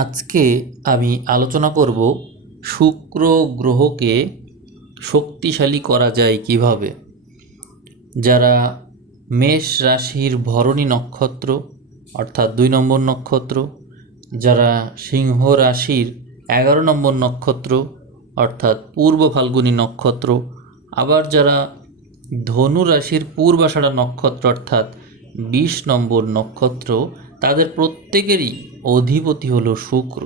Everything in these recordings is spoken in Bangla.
আজকে আমি আলোচনা করব শুক্র গ্রহকে শক্তিশালী করা যায় কিভাবে। যারা মেষ রাশির ভরণী নক্ষত্র অর্থাৎ 2 নম্বর নক্ষত্র, যারা সিংহ রাশির 11 নম্বর নক্ষত্র অর্থাৎ পূর্ব ফাল্গুনী নক্ষত্র, আবার যারা ধনু রাশির পূর্বাষাঢ়া নক্ষত্র অর্থাৎ 20 নম্বর নক্ষত্র, তাদের প্রত্যেকেরই অধিপতি হলো শুক্র।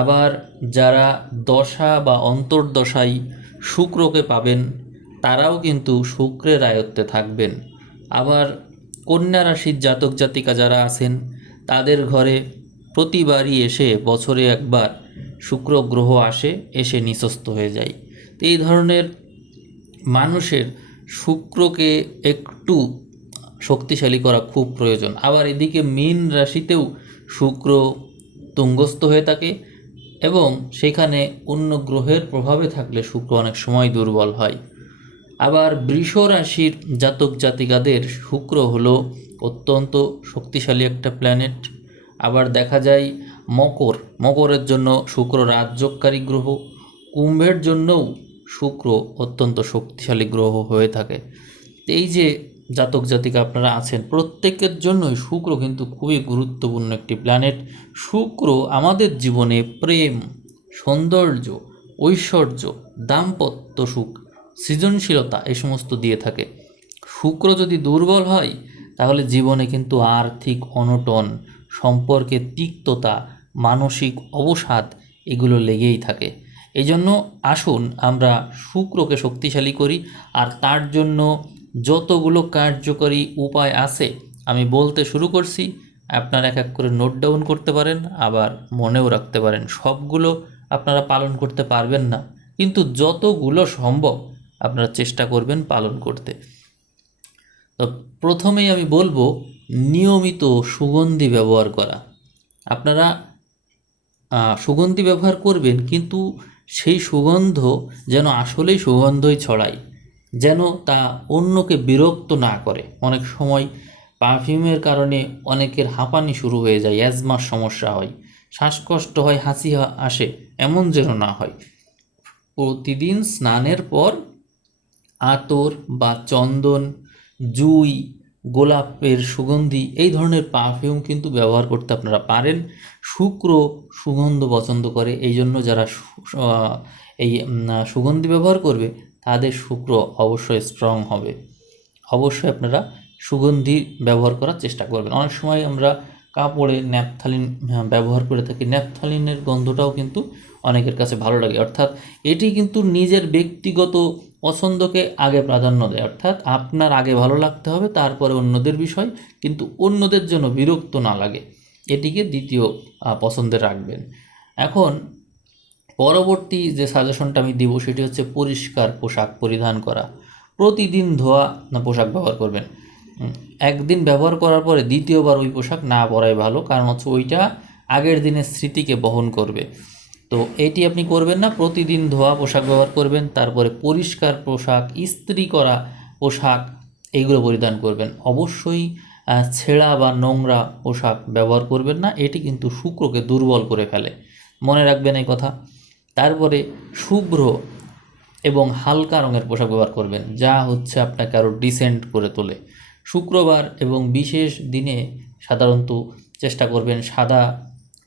আবার যারা দশা বা অন্তর্দশায় শুক্রকে পাবেন তারাও কিন্তু শুক্রের আয়ত্তে থাকবেন। আবার কন্যা রাশির জাতক জাতিকা যারা আছেন তাদের ঘরে প্রতিবারই এসে বছরে একবার শুক্র গ্রহ এসে নিঃস্ত হয়ে যায়। তো এই ধরনের মানুষের শুক্রকে একটু শক্তিশালী করা খুব প্রয়োজন। আবার এদিকে মীন রাশিতেও শুক্র তুঙ্গস্থ হয়ে থাকে এবং সেখানে অন্য গ্রহের প্রভাবে থাকলে শুক্র অনেক সময় দুর্বল হয়। আবার বৃষ রাশির জাতক জাতিকাদের শুক্র হলো অত্যন্ত শক্তিশালী একটা প্ল্যানেট। আবার দেখা যায় মকরের জন্য শুক্র রাজযোগকারী গ্রহ, কুম্ভের জন্যও শুক্র অত্যন্ত শক্তিশালী গ্রহ হয়ে থাকে। এই যে জাতক জাতিকা আপনারা আছেন প্রত্যেকের জন্যই শুক্র কিন্তু খুবই গুরুত্বপূর্ণ একটি প্ল্যানেট। শুক্র আমাদের জীবনে প্রেম, সৌন্দর্য, ঐশ্বর্য, দাম্পত্য সুখ, সৃজনশীলতা এই সমস্ত দিয়ে থাকে। শুক্র যদি দুর্বল হয় তাহলে জীবনে কিন্তু আর্থিক অনটন, সম্পর্কের তিক্ততা, মানসিক অবসাদ এগুলো লেগেই থাকে। এই জন্য আসুন আমরা শুক্রকে শক্তিশালী করি। আর তার জন্য যতগুলো কার্যকরী উপায় আছে আমি বলতে শুরু করছি, আপনারা এক এক করে নোট ডাউন করতে পারেন, আবার মনেও রাখতে পারেন। সবগুলো আপনারা পালন করতে পারবেন না, কিন্তু যতগুলো সম্ভব আপনারা চেষ্টা করবেন পালন করতে। তো প্রথমেই আমি বলবো নিয়মিত সুগন্ধি ব্যবহার করা। আপনারা সুগন্ধি ব্যবহার করবেন, কিন্তু সেই সুগন্ধ যেন আসলেই সুগন্ধই ছড়ায়, যেন তা অন্যকে বিরক্ত না করে। অনেক সময় পারফিউমের কারণে অনেকের হাঁপানি শুরু হয়ে যায়, অ্যাজমার সমস্যা হয়, শ্বাসকষ্ট হয়, হাসি আসে, এমন যেন না হয়। প্রতিদিন স্নানের পর আতর বা চন্দন, জুই, গোলাপের সুগন্ধি এই ধরনের পারফিউম কিন্তু ব্যবহার করতে আপনারা পারেন। শুক্র সুগন্ধ পছন্দ করে, এই জন্য যারা এই সুগন্ধি ব্যবহার করবে তাদের শুক্র অবশ্যই স্ট্রং হবে। অবশ্যই আপনারা সুগন্ধি ব্যবহার করার চেষ্টা করবেন। অনেক সময় আমরা কাপড়ে ন্যাপথালিন ব্যবহার করে থাকি, ন্যাপথালিনের গন্ধটাও কিন্তু অনেকের কাছে ভালো লাগে। অর্থাৎ এটি কিন্তু নিজের ব্যক্তিগত পছন্দকে আগে প্রাধান্য দেয়, অর্থাৎ আপনার আগে ভালো লাগতে হবে, তারপরে অন্যদের বিষয়, কিন্তু অন্যদের জন্য বিরক্ত না লাগে, এটিকে দ্বিতীয় পছন্দে রাখবেন। এখন পরবর্তী যে সাজেশনটা আমি দিব সেটি হচ্ছে পরিষ্কার পোশাক পরিধান করা। প্রতিদিন ধোয়া পোশাক ব্যবহার করবেন। একদিন ব্যবহার করার পরে দ্বিতীয়বার ওই পোশাক না পরাই ভালো, কারণ হচ্ছে ওইটা আগের দিনের স্মৃতিকে বহন করবে। তো এটি আপনি করবেন না, প্রতিদিন ধোয়া পোশাক ব্যবহার করবেন। তারপরে পরিষ্কার পোশাক, ইস্ত্রি করা পোশাক এইগুলো পরিধান করবেন। অবশ্যই ছেঁড়া বা নোংরা পোশাক ব্যবহার করবেন না, এটি কিন্তু শুক্রকে দুর্বল করে ফেলে, মনে রাখবেন এই কথা। তারপরে শুভ্র এবং হালকা রঙের পোশাক ব্যবহার করবেন, যা হচ্ছে আপনাকে আরও ডিসেন্ট করে তোলে। শুক্রবার এবং বিশেষ দিনে সাধারণত চেষ্টা করবেন সাদা,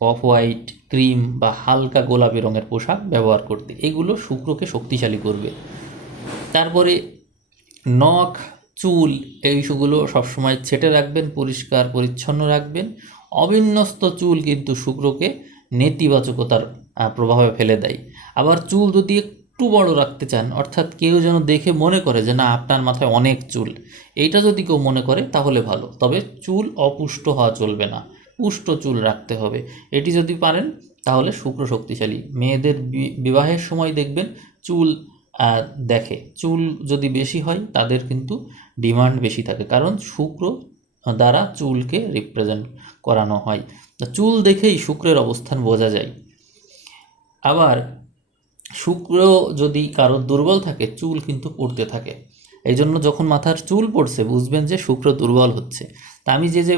অফ হোয়াইট, ক্রিম বা হালকা গোলাপি রঙের পোশাক ব্যবহার করতে, এগুলো শুক্রকে শক্তিশালী করবে। তারপরে নখ, চুল এইগুলো সবসময় ছেটে রাখবেন, পরিষ্কার পরিচ্ছন্ন রাখবেন। অবিন্যস্ত চুল কিন্তু শুক্রকে নেতিবাচকতার প্রভাবে ফেলে দেয়। আবার চুল যদি একটু বড় রাখতে চান, অর্থাৎ কেউ যেন দেখে মনে করে যে না আপনার মাথায় অনেক চুল, এইটা যদি কেউ মনে করে তাহলে ভালো, তবে চুল অপুষ্ট হওয়া চলবে না, পুষ্ট চুল রাখতে হবে। এটি যদি পারেন তাহলে শুক্র শক্তিশালী। মেয়েদের বিবাহের সময় দেখবেন চুল দেখে, চুল যদি বেশি হয় তাদের কিন্তু ডিমান্ড বেশি থাকে, কারণ শুক্র দ্বারা চুলকে রিপ্রেজেন্ট করানো হয়। চুল দেখেই শুক্রের অবস্থান বোঝা যায়। আবার শুক্র যদি কারো দুর্বল থাকে চুল কিন্তু পড়তে থাকে, এই জন্য যখন মাথার চুল পড়ছে বুঝবেন যে শুক্র দুর্বল হচ্ছে। তা আমি যে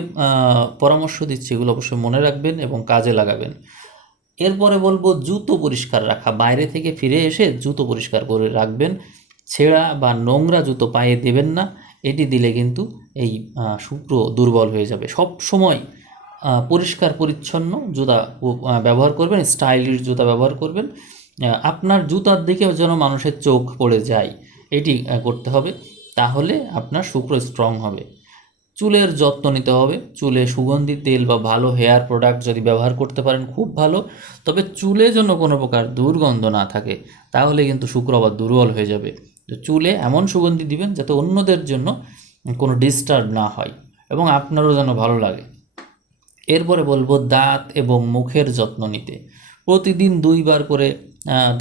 পরামর্শ দিচ্ছি এগুলো অবশ্যই মনে রাখবেন এবং কাজে লাগাবেন। এরপরে বলবো জুতো পরিষ্কার রাখা। বাইরে থেকে ফিরে এসে জুতো পরিষ্কার করে রাখবেন। ছেঁড়া বা নোংরা জুতো পায়ে দেবেন না। এটি দিলে কিন্তু এই শুক্র দুর্বল হয়ে যাবে। সব সময় পরিষ্কার পরিচ্ছন্ন জুতা ব্যবহার করবেন, স্টাইলিশ জুতা ব্যবহার করবেন। আপনার জুতার দিকে যেন মানুষের চোখ পড়ে যায়, এটি করতে হবে। তাহলে আপনার শুক্র স্ট্রং হবে। চুলের যত্ন নিতে হবে। চুলে সুগন্ধি তেল বা ভালো হেয়ার প্রোডাক্ট যদি ব্যবহার করতে পারেন খুব ভালো। তবে চুলে যেন কোনো প্রকার দুর্গন্ধ না থাকে, তাহলে কিন্তু শুক্র আবার দুর্বল হয়ে যাবে। তো চুলে এমন সুগন্ধি দিবেন যাতে অন্যদের জন্য কোনো ডিস্টার্ব না হয় এবং আপনারও যেন ভালো লাগে। এরপরে বলবো দাঁত এবং মুখের যত্ন নিতে। প্রতিদিন 2 বার করে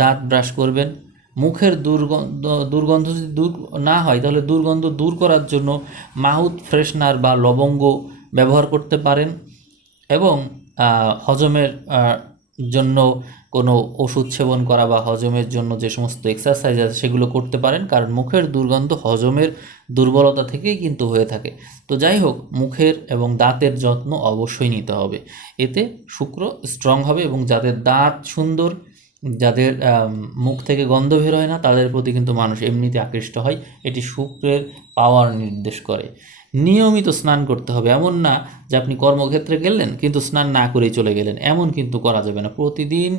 দাঁত ব্রাশ করবেন। মুখের দুর্গন্ধ যদি দূর না হয়, তাহলে দুর্গন্ধ দূর করার জন্য মাউথ ফ্রেশনার বা লবঙ্গ ব্যবহার করতে পারেন এবং হজমের জন্য কোনো ওষুধ সেবন করা বা হজমের জন্য যে সমস্ত এক্সারসাইজ আছে সেগুলো করতে পারেন, কারণ মুখের দুর্গন্ধ হজমের দুর্বলতা থেকেই কিন্তু হয়ে থাকে। তো যাই হোক, মুখের এবং দাঁতের যত্ন অবশ্যই নিতে হবে। এতে শুক্র স্ট্রং হবে এবং যাদের দাঁত সুন্দর, যাদের মুখ থেকে গন্ধ বের হয় না, তাদের প্রতি কিন্তু মানুষ এমনিতে আকৃষ্ট হয়। এটি শুক্রের পাওয়ার নির্দেশ করে। নিয়মিত স্নান করতে হবে। এমন না যে আপনি কর্মক্ষেত্রে গেলেন কিন্তু স্নান না করেই চলে গেলেন, এমন কিন্তু করা যাবে না। প্রতিদিন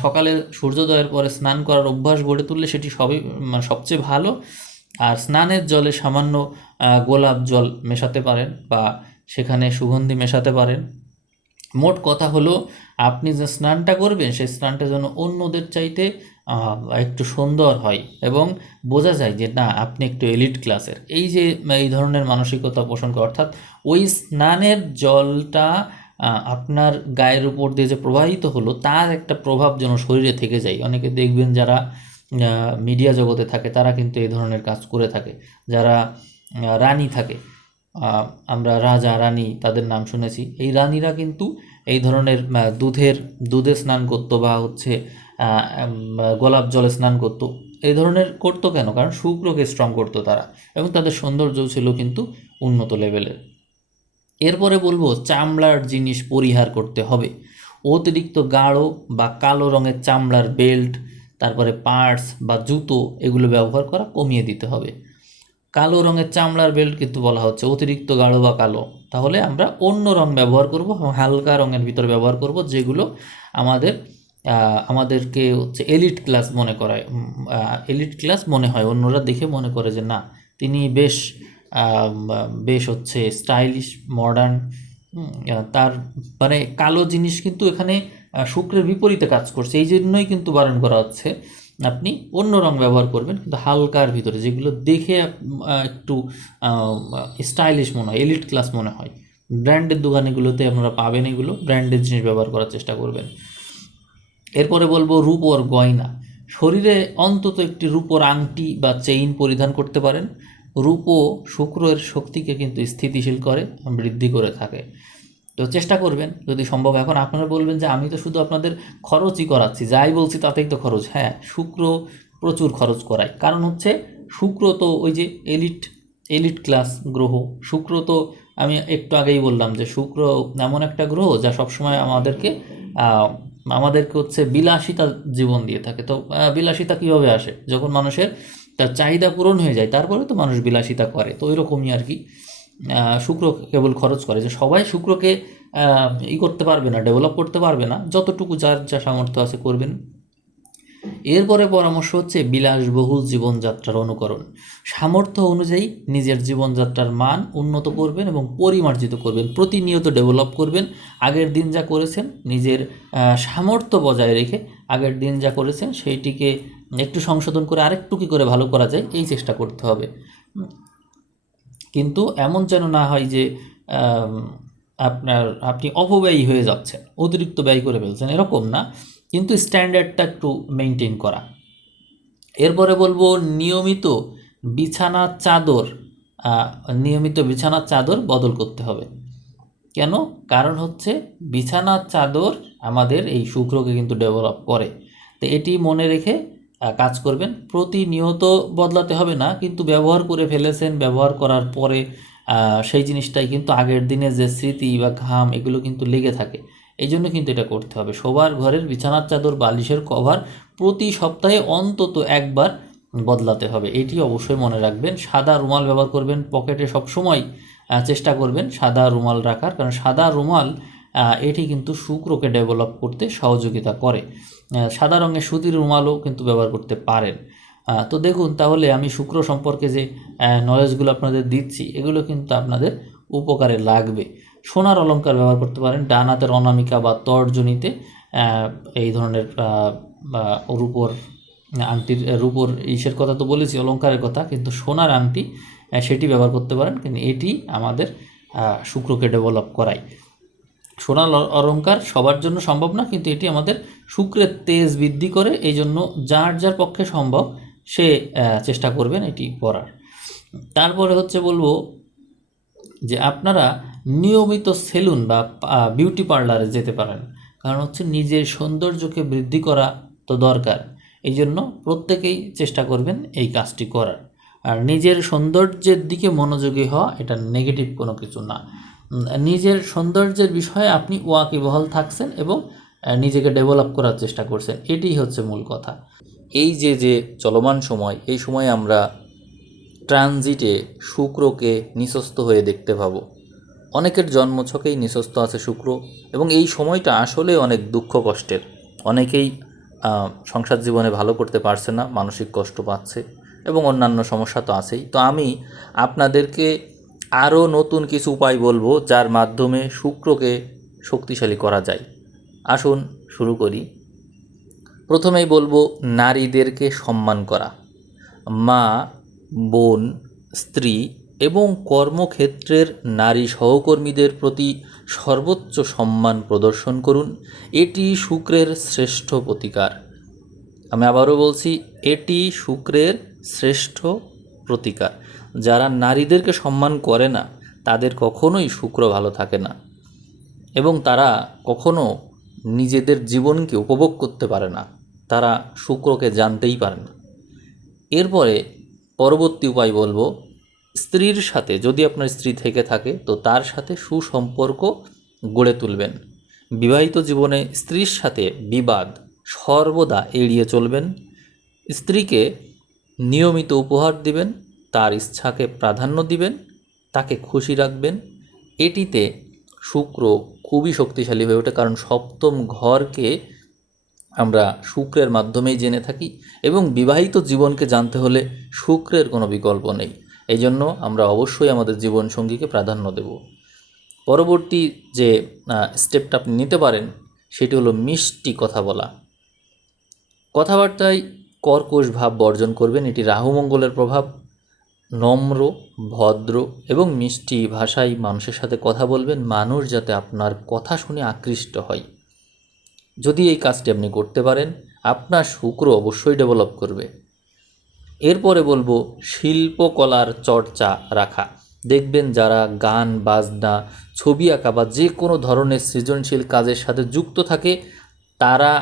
সকালে সূর্যোদয়ের পরে স্নান করার অভ্যাস গড়ে তুললে সেটি সবচেয়ে ভালো। আর স্নানের জলে সামান্য গোলাপ জল মেশাতে পারেন বা সেখানে সুগন্ধি মেশাতে পারেন। মোট কথা হলো, আপনি যে স্নানটা করবেন সেই স্নানটা যেন অন্যদের চাইতে একটু সুন্দর হয় এবং বোঝা যায় যে না, আপনি একটু এলিট ক্লাসের। এই ধরনের মানসিকতা পোষণ করে, অর্থাৎ ওই স্নানের জলটা আপনার গায়ের উপর দিয়ে যে প্রবাহিত হলো তার একটা প্রভাব যেন শরীরে থেকে যায়। অনেকে দেখবেন যারা মিডিয়া জগতে থাকে তারা কিন্তু এই ধরনের কাজ করে থাকে। যারা রানী থাকে, আমরা রাজা রানী তাদের নাম শুনেছি, এই রানীরা কিন্তু এই ধরনের দুধে স্নান করতো বা হচ্ছে গোলাপ জলে স্নান করতো। এই ধরনের করতো কেন? কারণ শুক্রকে স্ট্রং করতো তারা এবং তাদের সৌন্দর্য ছিল কিন্তু উন্নত লেভেলের। এরপরে বলবো চামড়ার জিনিস পরিহার করতে হবে। অতিরিক্ত গাঢ় বা কালো রঙের চামড়ার বেল্ট, তারপরে পার্স বা জুতো, এগুলো ব্যবহার করা কমিয়ে দিতে হবে। কালো রঙের চামড়ার বেল্ট কিন্তু বলা হচ্ছে অতিরিক্ত গাঢ় বা কালো, তাহলে আমরা অন্য রং ব্যবহার করব এবং হালকা রঙের ভিতরে ব্যবহার করব, যেগুলো আমাদেরকে হচ্ছে এলিট ক্লাস মনে করায়, এলিট ক্লাস মনে হয়। অন্যরা দেখে মনে করে যে না, তিনি বেশ হচ্ছে স্টাইলিশ মডার্ন। তার মানে কালো জিনিস কিন্তু এখানে শুক্রের বিপরীতে কাজ করছে, এই জন্যই কিন্তু বারণ করা হচ্ছে। আপনি অন্য রং ব্যবহার করবেন কিন্তু হালকার ভিতরে, যেগুলো দেখে একটু স্টাইলিশ মনে হয়, এলিট ক্লাস মনে হয়। ব্র্যান্ডের দোকানগুলোতে আপনারা পাবেন, এগুলো ব্র্যান্ডের জিনিস ব্যবহার করার চেষ্টা করবেন। এরপরে বলবো রূপোর গয়না। শরীরে অন্তত একটি রূপোর আংটি বা চেইন পরিধান করতে পারেন। রূপো শুক্রের শক্তিকে কিন্তু স্থিতিশীল করে, বৃদ্ধি করে থাকে। তো চেষ্টা করবেন যদি সম্ভব। এখন আপনারা বলবেন যে আমি তো শুধু আপনাদের খরচই করাচ্ছি, যাই বলছি তাতেই তো খরচ। হ্যাঁ, শুক্র প্রচুর খরচ করায়, কারণ হচ্ছে শুক্র তো ওই যে এলিট ক্লাস গ্রহ। শুক্র তো আমি একটু আগেই বললাম যে শুক্র এমন একটা গ্রহ যা সবসময় আমাদেরকে হচ্ছে বিলাসিতা জীবন দিয়ে থাকে। তো বিলাসিতা কীভাবে আসে? যখন মানুষের তার চাহিদা পূরণ হয়ে যায় তারপরে তো মানুষ বিলাসিতা করে। তো ওই রকমই আর কি, শুক্র কেবল খরচ করে। যে সবাই শুক্রকে করতে পারবে না, ডেভেলপ করতে পারবে না, যতটুকু যার যা সামর্থ্য আছে করবেন। এরপরে পরামর্শ হচ্ছে বিলাসবহুল জীবনযাত্রার অনুকরণ। সামর্থ্য অনুযায়ী নিজের জীবনযাত্রার মান উন্নত করবেন এবং পরিমার্জিত করবেন, প্রতিনিয়ত ডেভেলপ করবেন। আগের দিন যা করেছেন নিজের সামর্থ্য বজায় রেখে আগের দিন যা করেছেন সেইটিকে একটু সংশোধন করে আরেকটু কী করে ভালো করা যায় এই চেষ্টা করতে হবে। কিন্তু এমন যেন না হয় যে আপনি অপব্যয়ী হয়ে যাচ্ছেন, অতিরিক্ত ব্যয় করে ফেলছেন, এরকম না, কিন্তু স্ট্যান্ডার্ডটা একটু মেনটেন করা। এরপরে বলবো নিয়মিত বিছানার চাদর বদল করতে হবে। কেন? কারণ হচ্ছে বিছানার চাদর আমাদের এই শুক্রকে কিন্তু ডেভেলপ করে। তো এটি মনে রেখে কাজ করবেন। প্রতিনিয়ত বদলাতে হবে না, কিন্তু ব্যবহার করে ফেলেছেন, ব্যবহার করার পরে সেই জিনিসটাই কিন্তু আগের দিনে যে স্মৃতি বা ঘাম এগুলো কিন্তু লেগে থাকে। এই জন্য কিন্তু এটা করতে হবে। শোবার ঘরের বিছানার চাদর, বালিশের কভার প্রতি সপ্তাহে অন্তত একবার বদলাতে হবে, এটি অবশ্যই মনে রাখবেন। সাদা রুমাল ব্যবহার করবেন, পকেটে সবসময় চেষ্টা করবেন সাদা রুমাল রাখার, কারণ সাদা রুমাল এটি কিন্তু শুক্রকে ডেভেলপ করতে সহযোগিতা করে। সাদা রঙের সুতির রুমালও কিন্তু ব্যবহার করতে পারেন। তো দেখুন, তাহলে আমি শুক্র সম্পর্কে যে নলেজগুলো আপনাদের দিচ্ছি এগুলো কিন্তু আপনাদের উপকারে লাগবে। সোনার অলংকার ব্যবহার করতে পারেন, ডান হাতের অনামিকা বা তর্জনীতে এই ধরনের রূপোর আংটির, রূপোর ইসের কথা তো বলেছি, অলংকারের কথা, কিন্তু সোনার আংটি সেটি ব্যবহার করতে পারেন, কিন্তু এটি আমাদের শুক্রকে ডেভেলপ করায়। সোনার অলংকার সবার জন্য সম্ভব না, কিন্তু এটি আমাদের শুক্রের তেজ বৃদ্ধি করে, এই জন্য যার যার পক্ষে সম্ভব সে চেষ্টা করবেন এটি পরার। তারপরে হচ্ছে বলবো যে আপনারা নিয়মিত সেলুন বা বিউটি পার্লারে যেতে পারেন, কারণ হচ্ছে নিজের সৌন্দর্যকে বৃদ্ধি করা তো দরকার। এই জন্য প্রত্যেকেই চেষ্টা করবেন এই কাজটি করার। আর নিজের সৌন্দর্যের দিকে মনোযোগী হওয়া এটা নেগেটিভ কোনো কিছু না। নিজের সৌন্দর্যের বিষয়ে আপনি ওয়াকিবহাল থাকছেন এবং নিজেকে ডেভেলপ করার চেষ্টা করছেন, এটিই হচ্ছে মূল কথা। এই যে চলমান সময়, এই সময় আমরা ট্রানজিটে শুক্রকে নিঃস্ত হয়ে দেখতে পাবো। অনেকের জন্মছকেই নিঃস্ত আছে শুক্র, এবং এই সময়টা আসলে অনেক দুঃখ কষ্টের। অনেকেই সংসার জীবনে ভালো করতে পারছে না, মানসিক কষ্ট পাচ্ছে, এবং অন্যান্য সমস্যা তো আছেই। তো আমি আপনাদেরকে আরও নতুন কিছু উপায় বলবো যার মাধ্যমে শুক্রকে শক্তিশালী করা যায়। আসুন শুরু করি। প্রথমেই বলবো নারীদেরকে সম্মান করা। মা, বোন, স্ত্রী এবং কর্মক্ষেত্রের নারী সহকর্মীদের প্রতি সর্বোচ্চ সম্মান প্রদর্শন করুন। এটি শুক্রের শ্রেষ্ঠ প্রতিকার। আমি আবারও বলছি, এটি শুক্রের শ্রেষ্ঠ প্রতিকার। যারা নারীদেরকে সম্মান করে না তাদের কখনোই শুক্র ভালো থাকে না, এবং তারা কখনো নিজেদের জীবনকে উপভোগ করতে পারে না, তারা শুক্রকে জানতেই পারে না। এরপরে পরবর্তী উপায় বলবো, স্ত্রীর সাথে, যদি আপনার স্ত্রী থেকে থাকে তো তার সাথে সুসম্পর্ক গড়ে তুলবেন। বিবাহিত জীবনে স্ত্রীর সাথে বিবাদ সর্বদা এড়িয়ে চলবেন। স্ত্রীকে নিয়মিত উপহার দিবেন, তার ইচ্ছাকে প্রাধান্য দিবেন, তাকে খুশি রাখবেন। এটিতে শুক্র খুবই শক্তিশালী হয়ে ওঠে, কারণ সপ্তম ঘরকে আমরা শুক্রের মাধ্যমেই জেনে থাকি, এবং বিবাহিত জীবনকে জানতে হলে শুক্রের কোনো বিকল্প নেই। এই জন্য আমরা অবশ্যই আমাদের জীবনসঙ্গীকে প্রাধান্য দেব। পরবর্তী যে স্টেপটা আপনি নিতে পারেন সেটি হলো মিষ্টি কথা বলা। কথাবার্তায় কর্কশ ভাব বর্জন করবেন, এটি রাহু মঙ্গলের প্রভাব। নম্র, ভদ্র এবং মিষ্টি ভাষায় মানুষের সাথে কথা বলবেন, মানুষ যাতে আপনার কথা শুনে আকৃষ্ট হয়। যদি এই কাজটি আপনি করতে পারেন, আপনার শুক্র অবশ্যই ডেভেলপ করবে। এরপরে বলবো শিল্পকলার চর্চা রাখা। দেখবেন যারা গান বাজনা, ছবি আঁকা বা যে কোনো ধরনের সৃজনশীল কাজের সাথে যুক্ত থাকে তারা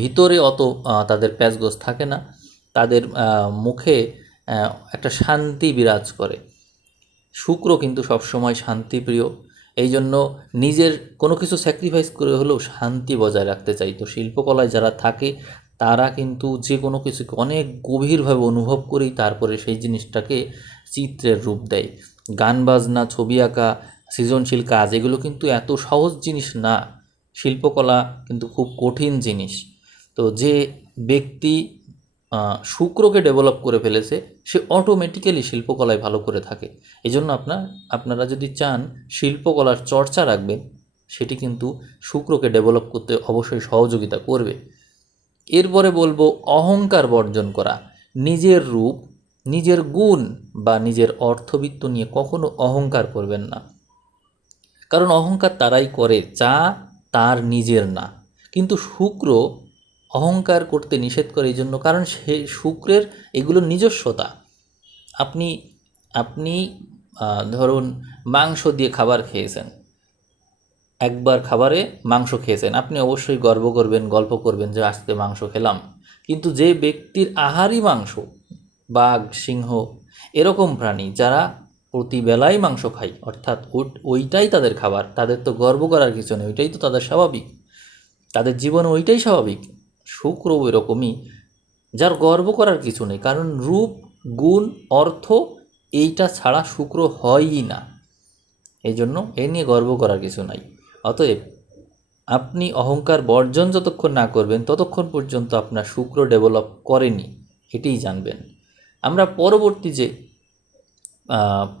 ভিতরে অত তাদের প্যাচগোছ থাকে না, তাদের মুখে একটা শান্তি বিরাজ করে। শুক্র কিন্তু সবসময় শান্তিপ্রিয়, এই জন্য নিজের কোনো কিছু স্যাক্রিফাইস করে হলেও শান্তি বজায় রাখতে চাই। তো শিল্পকলায় যারা থাকে তারা কিন্তু যে কোনো কিছুকে অনেক গভীরভাবে অনুভব করেই তারপরে সেই জিনিসটাকে চিত্রের রূপ দেয়। গান বাজনা, ছবি আঁকা, সৃজনশীল কাজ এগুলো কিন্তু এত সহজ জিনিস না, শিল্পকলা কিন্তু খুব কঠিন জিনিস। তো যে ব্যক্তি শুক্রকে ডেভেলপ করে ফেলেছে সে অটোমেটিক্যালি শিল্পকলায় ভালো করে থাকে। এই জন্য আপনারা যদি চান শিল্পকলার চর্চা রাখবেন, সেটি কিন্তু শুক্রকে ডেভেলপ করতে অবশ্যই সহযোগিতা করবে। এরপরে বলবো অহংকার বর্জন করা। নিজের রূপ, নিজের গুণ বা নিজের অর্থবিত্ত নিয়ে কখনো অহংকার করবেন না, কারণ অহংকার তারাই করে যা তার নিজের না। কিন্তু শুক্র অহংকার করতে নিষেধ করে এই জন্য, কারণ সে শুক্রের এগুলো নিজস্বতা। আপনি আপনি ধরুন মাংস দিয়ে খাবার খেয়েছেন, একবার খাবারে মাংস খেয়েছেন, আপনি অবশ্যই গর্ব করবেন, গল্প করবেন যে আজকে মাংস খেলাম। কিন্তু যে ব্যক্তির আহারই মাংস, বাঘ, সিংহ এরকম প্রাণী যারা প্রতিবেলাই মাংস খায়, অর্থাৎ ওইটাই তাদের খাবার, তাদের তো গর্ব করার কিছু নেই, ওইটাই তো তাদের স্বাভাবিক, তাদের জীবনে ওইটাই স্বাভাবিক। শুক্র এরকমই, যার গর্ব করার কিছু নেই, কারণ রূপ, গুণ, অর্থ এইটা ছাড়া শুক্র হয়ই না। এই জন্য এ নিয়ে গর্ব করার কিছু নাই। অতএব আপনি অহংকার বর্জন যতক্ষণ না করবেন ততক্ষণ পর্যন্ত আপনার শুক্র ডেভেলপ করেনি, এটাই জানবেন। আমরা পরবর্তী যে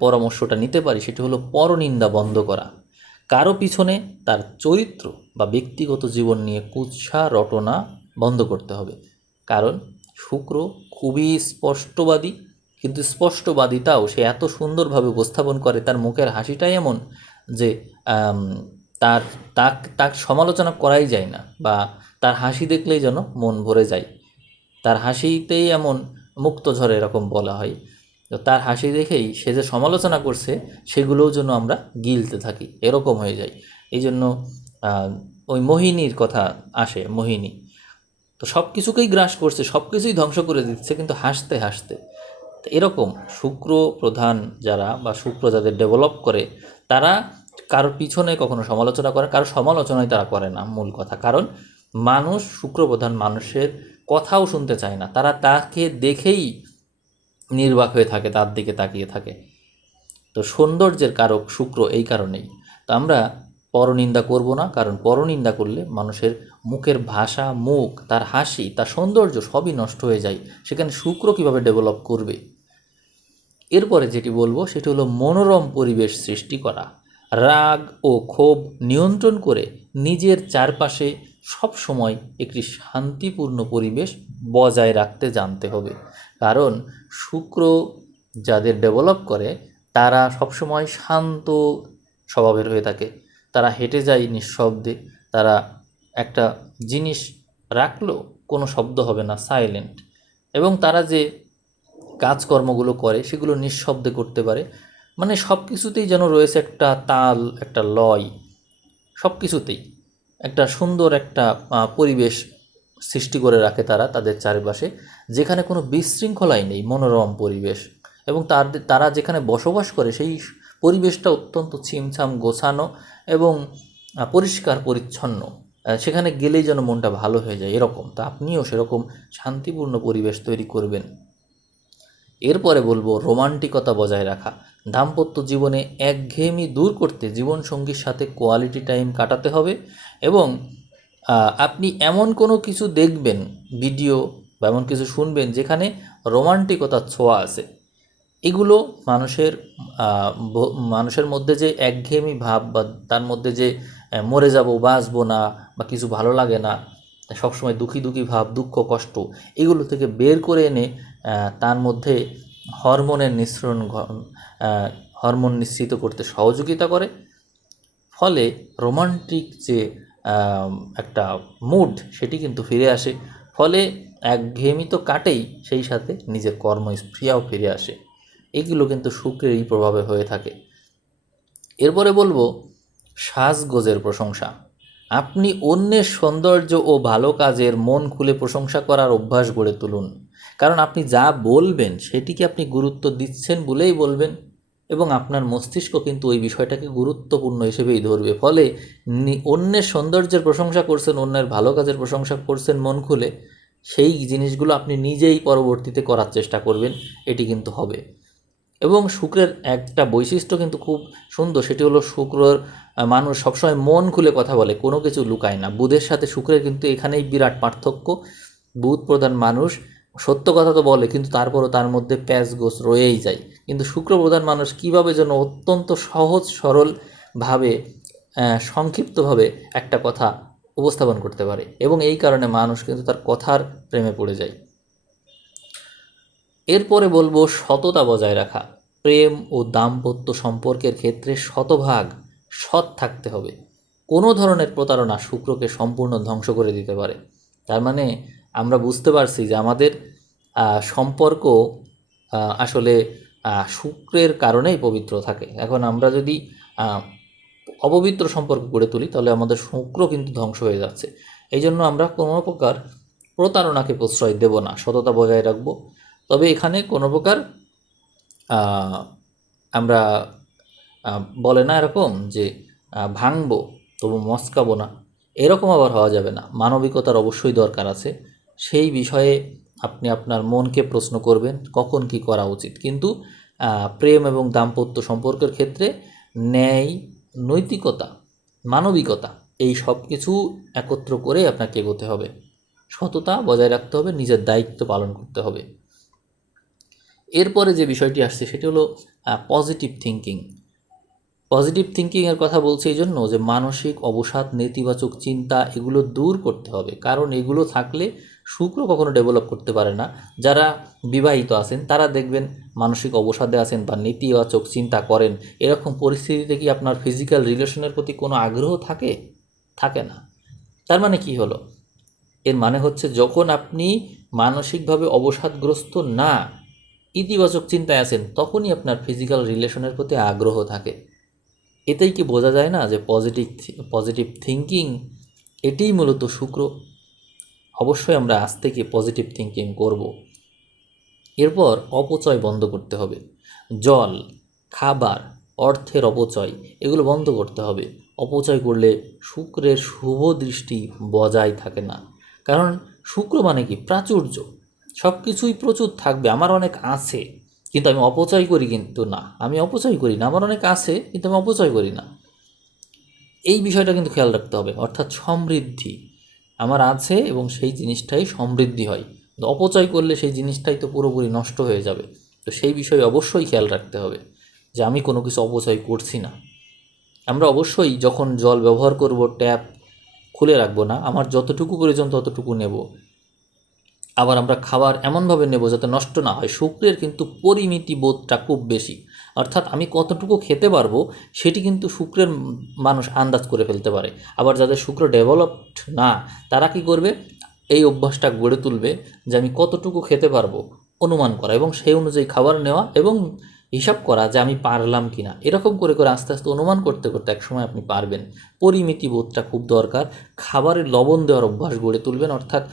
পরামর্শটা নিতে পারি সেটি হলো পরনিন্দা বন্ধ করা। কারো পিছনে তার চরিত্র বা ব্যক্তিগত জীবন নিয়ে কুৎসা রটনা বন্ধ করতে হবে। কারণ শুক্র খুবই স্পষ্টবাদী, কিন্তু স্পষ্টবাদিতাও সে এত সুন্দরভাবে উপস্থাপন করে, তার মুখের হাসিটাই এমন যে তার তাক সমালোচনা করাই যায় না, বা তার হাসি দেখলেই যেন মন ভরে যায়। তার হাসিতেই এমন মুক্ত ঝরে এরকম বলা হয়। তো তার হাসি দেখেই সে যে সমালোচনা করছে সেগুলোও যেন আমরা গিলতে থাকি, এরকম হয়ে যায়। এই জন্য ওই মোহিনীর কথা আসে, মোহিনী তো সব কিছুকেই গ্রাস করছে, সব কিছুই ধ্বংস করে দিচ্ছে, কিন্তু হাসতে হাসতে। তো এরকম শুক্র প্রধান যারা বা শুক্র যাদের ডেভেলপ করে তারা কারোর পিছনে কখনো সমালোচনা করে, কারো সমালোচনাই তারা করে না, মূল কথা। কারণ মানুষ, শুক্র প্রধান মানুষের কথাও শুনতে চায় না, তারা তাকে দেখেই নির্বাক হয়ে থাকে, তার দিকে তাকিয়ে থাকে। তো সৌন্দর্যের কারক শুক্র এই কারণেই। তো আমরা পরনিন্দা করব না, কারণ পরনিন্দা করলে মানুষের মুখের ভাষা, মুখ, তার হাসি, তার সৌন্দর্য সবই নষ্ট হয়ে যায়। সেখানে শুক্র কিভাবে ডেভেলপ করবে? এরপরে যেটি বলবো সেটি হলো মনোরম পরিবেশ সৃষ্টি করা। রাগ ও ক্ষোভ নিয়ন্ত্রণ করে নিজের চারপাশে সব সময় একটি শান্তিপূর্ণ পরিবেশ বজায় রাখতে জানতে হবে। কারণ শুক্র যাদের ডেভেলপ করে তারা সবসময় শান্ত স্বভাবের হয়ে থাকে। তারা হেঁটে যায় নিঃশব্দে, তারা একটা জিনিস রাখলেও কোনো শব্দ হবে না, সাইলেন্ট। এবং তারা যে কাজকর্মগুলো করে সেগুলো নিঃশব্দে করতে পারে। মানে সব কিছুতেই যেন রয়েছে একটা তাল, একটা লয়, সব কিছুতেই একটা সুন্দর একটা পরিবেশ সৃষ্টি করে রাখে তারা তাদের চারপাশে, যেখানে কোনো বিশৃঙ্খলাই নেই, মনোরম পরিবেশ। এবং তারা যেখানে বসবাস করে সেই পরিবেশটা অত্যন্ত ছিমছাম, গোছানো এবং পরিষ্কার পরিচ্ছন্ন। সেখানে গেলেই যেন মনটা ভালো হয়ে যায়, এরকম। তা আপনিও সেরকম শান্তিপূর্ণ পরিবেশ তৈরি করবেন। এরপরে বলবো রোমান্টিকতা বজায় রাখা। দাম্পত্য জীবনে একঘেয়েমি দূর করতে জীবনসঙ্গীর সাথে কোয়ালিটি টাইম কাটাতে হবে। এবং আপনি এমন কোনো কিছু দেখবেন, ভিডিও বা এমন কিছু শুনবেন যেখানে রোমান্টিকতার ছোঁয়া আছে। এগুলো মানুষের মধ্যে যে একঘেয়েমি ভাব, বা তার মধ্যে যে মরে যাব, বাঁচবো না, বা কিছু ভালো লাগে না, সবসময় দুঃখী দুঃখী ভাব, দুঃখ কষ্ট, এগুলো থেকে বের করে এনে তার মধ্যে হরমোনের হরমোন নিঃসৃত করতে সহযোগিতা করে। ফলে রোমান্টিক যে একটা মুড সেটি কিন্তু ফিরে আসে। ফলে একঘেয়েমি তো কাটেই, সেই সাথে নিজের কর্মস্পৃহাও ফিরে আসে। এগুলো কিন্তু শুক্রের এই প্রভাবে হয়ে থাকে। এরপরে বলবো সাজগোজের প্রশংসা। আপনি অন্যের সৌন্দর্য ও ভালো কাজের মন খুলে প্রশংসা করার অভ্যাস গড়ে তুলুন। কারণ আপনি যা বলবেন সেটিকে আপনি গুরুত্ব দিচ্ছেন বলেই বলবেন, এবং আপনার মস্তিষ্ক কিন্তু ওই বিষয়টাকে গুরুত্বপূর্ণ হিসেবেই ধরবে। ফলে অন্যের সৌন্দর্যের প্রশংসা করছেন, অন্যের ভালো কাজের প্রশংসা করছেন মন খুলে, সেই জিনিসগুলো আপনি নিজেই পরবর্তীতে করার চেষ্টা করবেন, এটি কিন্তু হবে। এবং শুক্রের একটা বৈশিষ্ট্য কিন্তু খুব সুন্দর, সেটি হলো শুক্রর মানুষ সবসময় মন খুলে কথা বলে, কোনো কিছু লুকায় না। বুধের সাথে শুক্রের কিন্তু এখানেই বিরাট পার্থক্য। বুধ প্রধান মানুষ সত্য কথা তো বলে, কিন্তু তারপরও তার মধ্যে প্যাঁচগোছ রয়েই যায়। কিন্তু শুক্র প্রধান মানুষ কীভাবে যেন অত্যন্ত সহজ সরলভাবে, সংক্ষিপ্তভাবে একটা কথা উপস্থাপন করতে পারে, এবং এই কারণে মানুষ কিন্তু তার কথার প্রেমে পড়ে যায়। এরপরে বলবো সততা বজায় রাখা। প্রেম ও দাম্পত্য সম্পর্কের ক্ষেত্রে শতভাগ সৎ থাকতে হবে। কোনো ধরনের প্রতারণা শুক্রকে সম্পূর্ণ ধ্বংস করে দিতে পারে। তার মানে আমরা বুঝতে পারছি যে আমাদের সম্পর্ক আসলে শুক্রের কারণেই পবিত্র থাকে। এখন আমরা যদি অপবিত্র সম্পর্ক গড়ে তুলি তাহলে আমাদের শুক্র কিন্তু ধ্বংস হয়ে যাচ্ছে। এই জন্য আমরা কোনো প্রকার প্রতারণাকে প্রশ্রয় দেব না, সততা বজায় রাখব। তবে এখানে কোনো প্রকার আমরা বলে না এরকম যে ভাঙবো তবু মস্কাবো না, এরকম আবার হওয়া যাবে না। মানবিকতার অবশ্যই দরকার আছে। সেই বিষয়ে আপনি আপনার মনকে প্রশ্ন করবেন কখন কি করা উচিত। কিন্তু প্রেম এবং দাম্পত্য সম্পর্কের ক্ষেত্রে ন্যায়, নৈতিকতা, মানবিকতা এই সব কিছু একত্র করে আপনাকে এগোতে হবে। সততা বজায় রাখতে হবে, নিজের দায়িত্ব পালন করতে হবে। এরপরে যে বিষয়টি আসছে সেটি হলো পজিটিভ থিঙ্কিং। পজিটিভ থিঙ্কিংয়ের কথা বলছি এই জন্য যে মানসিক অবসাদ, নেতিবাচক চিন্তা এগুলো দূর করতে হবে, কারণ এগুলো থাকলে শুক্র কখনো ডেভেলপ করতে পারে না। যারা বিবাহিত আছেন তারা দেখবেন মানসিক অবসাদে আছেন বা নেতিবাচক চিন্তা করেন, এরকম পরিস্থিতিতে কি আপনার ফিজিক্যাল রিলেশনের প্রতি কোনো আগ্রহ থাকে? থাকে না। তার মানে কি হলো? এর মানে হচ্ছে যখন আপনি মানসিকভাবে অবসাদগ্রস্ত না, ইতিবাচক চিন্তায় আছেন, তখনই আপনার ফিজিক্যাল রিলেশনের প্রতি আগ্রহ থাকে। এতেই কি বোঝা যায় না যে পজিটিভ থিঙ্কিং এটিই মূলত শুক্র। অবশ্যই আমরা আজ থেকে পজিটিভ থিঙ্কিং করব। এরপর অপচয় বন্ধ করতে হবে। জল, খাবার, অর্থের অপচয় এগুলো বন্ধ করতে হবে। অপচয় করলে শুক্রের শুভ দৃষ্টি বজায় থাকে না। কারণ শুক্র মানে কি? প্রাচুর্য। সব কিছুই প্রচুর থাকবে, আমার অনেক আছে কিন্তু আমি অপচয় করি, কিন্তু না, আমি অপচয় করি না। আমার অনেক আছে কিন্তু আমি অপচয় করি না। এই বিষয়টা কিন্তু খেয়াল রাখতে হবে। অর্থাৎ সমৃদ্ধি আমার আছে এবং সেই জিনিসটাই সমৃদ্ধি হয়। তো অপচয় করলে সেই জিনিসটাই তো পুরোপুরি নষ্ট হয়ে যাবে। তো সেই বিষয়ে অবশ্যই খেয়াল রাখতে হবে যে আমি কোনো কিছু অপচয় করছি না। আমরা অবশ্যই যখন জল ব্যবহার করব ট্যাপ খুলে রাখবো না, আমার যতটুকু প্রয়োজন ততটুকু নেব। আবার আমরা খাবার এমনভাবে নেব যাতে নষ্ট না হয়। শুক্রের কিন্তু পরিমিতি বোধটা খুব বেশি, অর্থাৎ আমি কতটুকু খেতে পারবো সেটি কিন্তু শুক্রের মানুষ আন্দাজ করে ফেলতে পারে। আবার যাদের শুক্র ডেভেলপড না, তারা কি করবে? এই অভ্যাসটা গড়ে তুলবে যে আমি কতটুকু খেতে পারবো অনুমান করা এবং সেই অনুযায়ী খাবার নেওয়া এবং হিসাব করা যে আমি পারলাম কি না। এরকম করে করে আস্তে আস্তে অনুমান করতে করতে একসময় আপনি পারবেন। পরিমিতি বোধটা খুব দরকার। খাবারের লবণ দেওয়ার অভ্যাস গড়ে তুলবেন, অর্থাৎ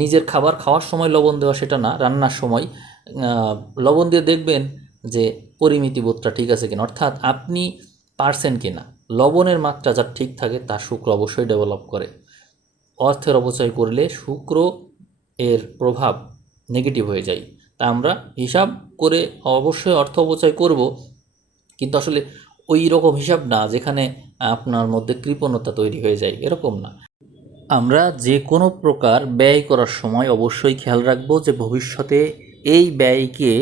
নিজের খাবার খাওয়ার সময় লবণ দেওয়া সেটা না, রান্নার সময় লবণ দিয়ে দেখবেন যে পরিমিতি বোধটা ঠিক আছে কিনা, অর্থাৎ আপনি পারছেন কিনা। লবণের মাত্রা যার ঠিক থাকে তার শুক্র অবশ্যই ডেভেলপ করে। অর্থের অপচয় করলে শুক্র এর প্রভাব নেগেটিভ হয়ে যায়। তা আমরা হিসাব করে অবশ্যই অর্থ অপচয় করব, কিন্তু আসলে ওই রকম হিসাব না যেখানে আপনার মধ্যে কৃপণতা তৈরি হয়ে যায়, এরকম না। আমরা যে কোনো প্রকার ব্যয় করার সময় অবশ্যই খেয়াল রাখব যে ভবিষ্যতে এই ব্যয়কে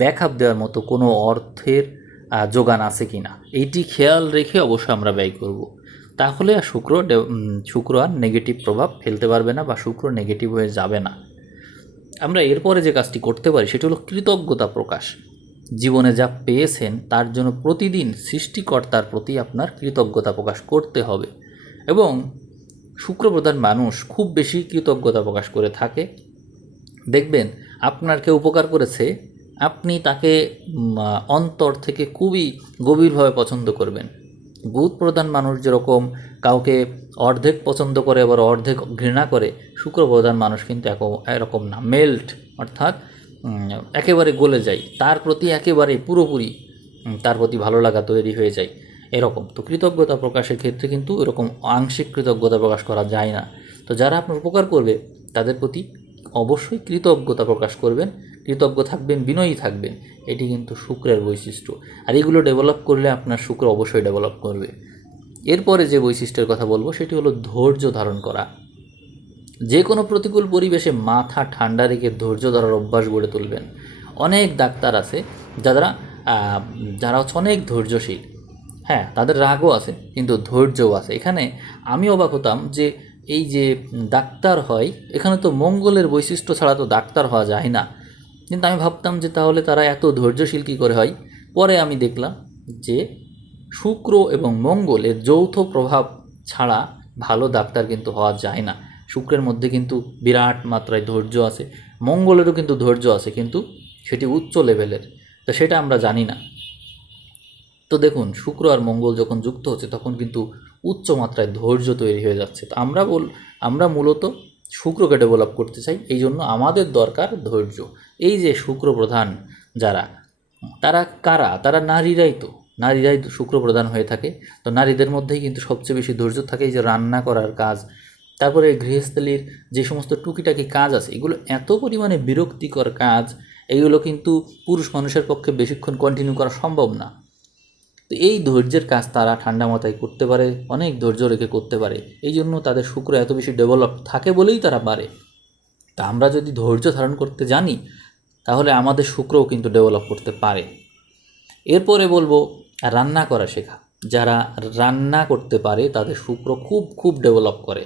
ব্যাকআপ দেওয়ার মতো কোনো অর্থের যোগান আছে কি না, এইটি খেয়াল রেখে অবশ্যই আমরা ব্যয় করব। তাহলে আর শুক্র আর নেগেটিভ প্রভাব ফেলতে পারবে না বা শুক্র নেগেটিভ হয়ে যাবে না। আমরা এরপরে যে কাজটি করতে পারি সেটি হলো কৃতজ্ঞতা প্রকাশ। জীবনে যা পেয়েছেন তার জন্য প্রতিদিন সৃষ্টিকর্তার প্রতি আপনার কৃতজ্ঞতা প্রকাশ করতে হবে। এবং শুক্রপ্রধান মানুষ খুব বেশি কৃতজ্ঞতা প্রকাশ করে থাকে। দেখবেন আপনার কেউ উপকার করেছে, আপনি তাকে অন্তর থেকে খুবই গভীরভাবে পছন্দ করবেন। বুধ প্রধান মানুষ যেরকম কাউকে অর্ধেক পছন্দ করে আবার অর্ধেক ঘৃণা করে, শুক্র প্রধান মানুষ কিন্তু এরকম না, মেল্ট, অর্থাৎ একেবারে গলে যায়, তার প্রতি একেবারে পুরোপুরি তার প্রতি ভালো লাগা তৈরি হয়ে যায় এরকম। তো কৃতজ্ঞতা প্রকাশের ক্ষেত্রে কিন্তু এরকম আংশিক কৃতজ্ঞতা প্রকাশ করা যায় না। তো যারা আপনার উপকার করবে তাদের প্রতি অবশ্যই কৃতজ্ঞতা প্রকাশ করবেন, কৃতজ্ঞ থাকবেন, বিনয়ী থাকবেন। এটি কিন্তু শুক্রের বৈশিষ্ট্য। আর এগুলো ডেভেলপ করলে আপনার শুক্র অবশ্যই ডেভেলপ করবে। এরপরে যে বৈশিষ্ট্যের কথা বলবো সেটি হলো ধৈর্য ধারণ করা। যে কোনো প্রতিকূল পরিবেশে মাথা ঠান্ডা রেখে ধৈর্য ধরার অভ্যাস গড়ে তুলবেন। অনেক ডাক্তার আছে যারা যারা হচ্ছে অনেক ধৈর্যশীল, হ্যাঁ তাদের রাগও আছে কিন্তু ধৈর্যও আছে। এখানে আমি অবাক হতাম যে এই যে ডাক্তার হয়, এখানে তো মঙ্গলের বৈশিষ্ট্য ছাড়া তো ডাক্তার হওয়া যায় না। কিন্তু আমি ভাবতাম যে তাহলে তারা এত ধৈর্যশীল কী করে হয়। পরে আমি দেখলাম যে শুক্র এবং মঙ্গলের যৌথ প্রভাব ছাড়া ভালো ডাক্তার কিন্তু হওয়া যায় না। শুক্রের মধ্যে কিন্তু বিরাট মাত্রায় ধৈর্য আছে, মঙ্গলেরও কিন্তু ধৈর্য আছে, কিন্তু সেটি উচ্চ লেভেলের, তো সেটা আমরা জানি না। তো দেখুন শুক্র আর মঙ্গল যখন যুক্ত হচ্ছে তখন কিন্তু উচ্চ মাত্রায় ধৈর্য তৈরি হয়ে যাচ্ছে। তো আমরা মূলত শুক্রকে ডেভেলপ করতে চাই, এই জন্য আমাদের দরকার ধৈর্য। এই যে শুক্র প্রধান যারা তারা কারা? তারা নারীরাই তো শুক্র প্রধান হয়ে থাকে। তো নারীদের মধ্যেই কিন্তু সবচেয়ে বেশি ধৈর্য থাকে এই যে রান্না করার কাজ, তারপরে গৃহস্থালির যে সমস্ত টুকিটাকি কাজ আছে, এগুলো এত পরিমাণে বিরক্তিকর কাজ, এইগুলো কিন্তু পুরুষ মানুষের পক্ষে বেশিক্ষণ কন্টিনিউ করা সম্ভব না। তো এই ধৈর্যের কাজ তারা ঠান্ডা মাথায় করতে পারে, অনেক ধৈর্য রেখে করতে পারে, এই জন্য তাদের শুক্র এত বেশি ডেভেলপ থাকে বলেই তারা পারে। তা আমরা যদি ধৈর্য ধারণ করতে জানি, তাহলে আমাদের শুক্রও কিন্তু ডেভেলপ করতে পারে। এরপরে বলবো রান্না করা শেখা। যারা রান্না করতে পারে তাদের শুক্র খুব খুব ডেভেলপ করে।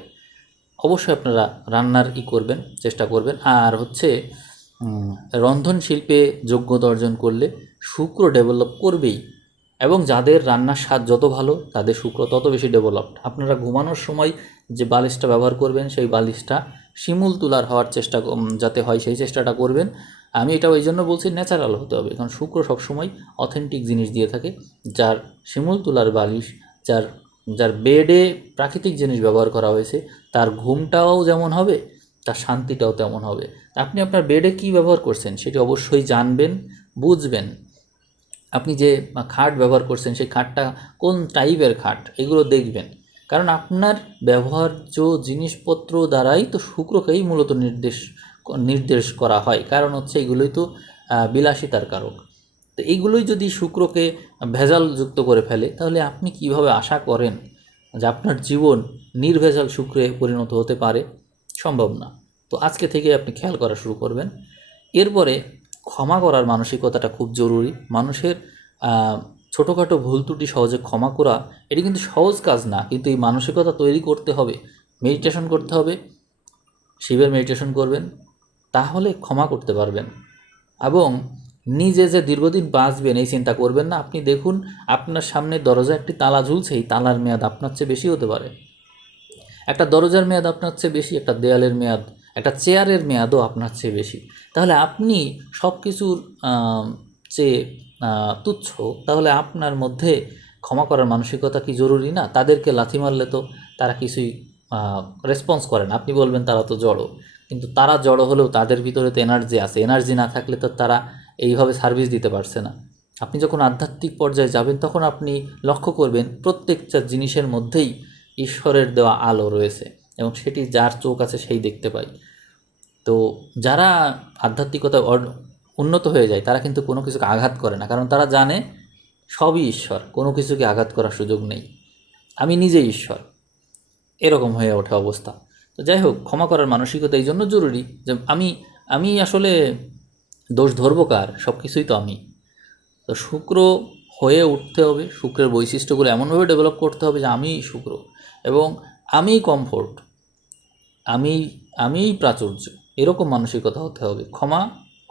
অবশ্যই আপনারা রান্নার করবেন, চেষ্টা করবেন। আর হচ্ছে রন্ধন শিল্পে যোগ্যতা অর্জন করলে শুক্র ডেভেলপ করবেই, এবং যাদের রান্নার স্বাদ যত ভালো তাদের শুক্র তত বেশি ডেভেলপড। আপনারা ঘুমানোর সময় যে বালিশটা ব্যবহার করবেন সেই বালিশটা শিমুল তুলার হওয়ার চেষ্টা যাতে হয় সেই চেষ্টাটা করবেন। আমি এটা ওই জন্য বলছি ন্যাচারাল হতে হবে, কারণ শুক্র সবসময় অথেন্টিক জিনিস দিয়ে থাকে। যার শিমুল তুলার বালিশ, যার যার বেডে প্রাকৃতিক জিনিস ব্যবহার করা হয়েছে, তার ঘুমটাও যেমন হবে, তার শান্তিটাও তেমন হবে। আপনি আপনার বেডে কী ব্যবহার করছেন সেটি অবশ্যই জানবেন, বুঝবেন। আপনি যে খাট ব্যবহার করছেন সেই খাটটা কোন টাইপের খাট, এগুলো দেখবেন। কারণ আপনার ব্যবহার্য জিনিসপত্র দ্বারাই তো শুক্রকেই মূলত নির্দেশ করা হয়। কারণ হচ্ছে এগুলোই তো বিলাসিতার কারক। তো এইগুলোই যদি শুক্রকে ভেজালযুক্ত করে ফেলে, তাহলে আপনি কিভাবে আশা করেন যে আপনার জীবন নির্ভেজাল শুক্রে পরিণত হতে পারে? সম্ভব না। তো আজকে থেকে আপনি খেয়াল করা শুরু করবেন। এরপরে ক্ষমা করার মানসিকতাটা খুব জরুরি। মানুষের ছোটোখাটো ভুল ত্রুটি সহজে ক্ষমা করা, এটি কিন্তু সহজ কাজ না, কিন্তু এই মানসিকতা তৈরি করতে হবে। মেডিটেশন করতে হবে, শিবের মেডিটেশন করবেন, তাহলে ক্ষমা করতে পারবেন। এবং নিজে যে দীর্ঘদিন বাঁচবেন এই চিন্তা করবেন না। আপনি দেখুন আপনার সামনে দরজা একটি তালা ঝুলছে, এই তালার মেয়াদ আপনার চেয়ে বেশি হতে পারে। একটা দরজার মেয়াদ আপনার চেয়ে বেশি, একটা দেয়ালের মেয়াদ, একটা চেয়ারের মেয়াদও আপনার চেয়ে বেশি। তাহলে আপনি সব কিছুর চেয়ে তুচ্ছ, তাহলে আপনার মধ্যে ক্ষমা করার মানসিকতা কি জরুরি না? তাদেরকে লাথি মারলে তো তারা কিছুই রেসপন্স করে না। আপনি বলবেন তারা তো জড়ো, কিন্তু তারা জড়ো হলেও তাদের ভিতরে তো এনার্জি আছে। এনার্জি না থাকলে তো তারা এইভাবে সার্ভিস দিতে পারছে না। আপনি যখন আধ্যাত্মিক পর্যায়ে যাবেন তখন আপনি লক্ষ্য করবেন প্রত্যেকটা জিনিসের মধ্যেই ঈশ্বরের দেওয়া আলো রয়েছে, এবং সেটি যার চোখ আছে সেই দেখতে পায়। তো যারা আধ্যাত্মিকতা উন্নত হয়ে যায় তারা কিন্তু কোনো কিছুকে আঘাত করে না, কারণ তারা জানে সবই ঈশ্বর, কোনো কিছুকে আঘাত করার সুযোগ নেই, আমি নিজেই ঈশ্বর, এরকম হয়ে ওঠে অবস্থা। তো যাই হোক, ক্ষমা করার মানসিকতা এই জন্য জরুরি যে আমি আসলে দোষ ধরবো কার? সব কিছুই তো আমি। তো শুক্র হয়ে উঠতে হবে, শুক্রের বৈশিষ্ট্যগুলো এমনভাবে ডেভেলপ করতে হবে যে আমিই শুক্র, এবং আমিই কমফোর্ট, আমিই প্রাচুর্য, এরকম মানসিকতা হতে হবে। ক্ষমা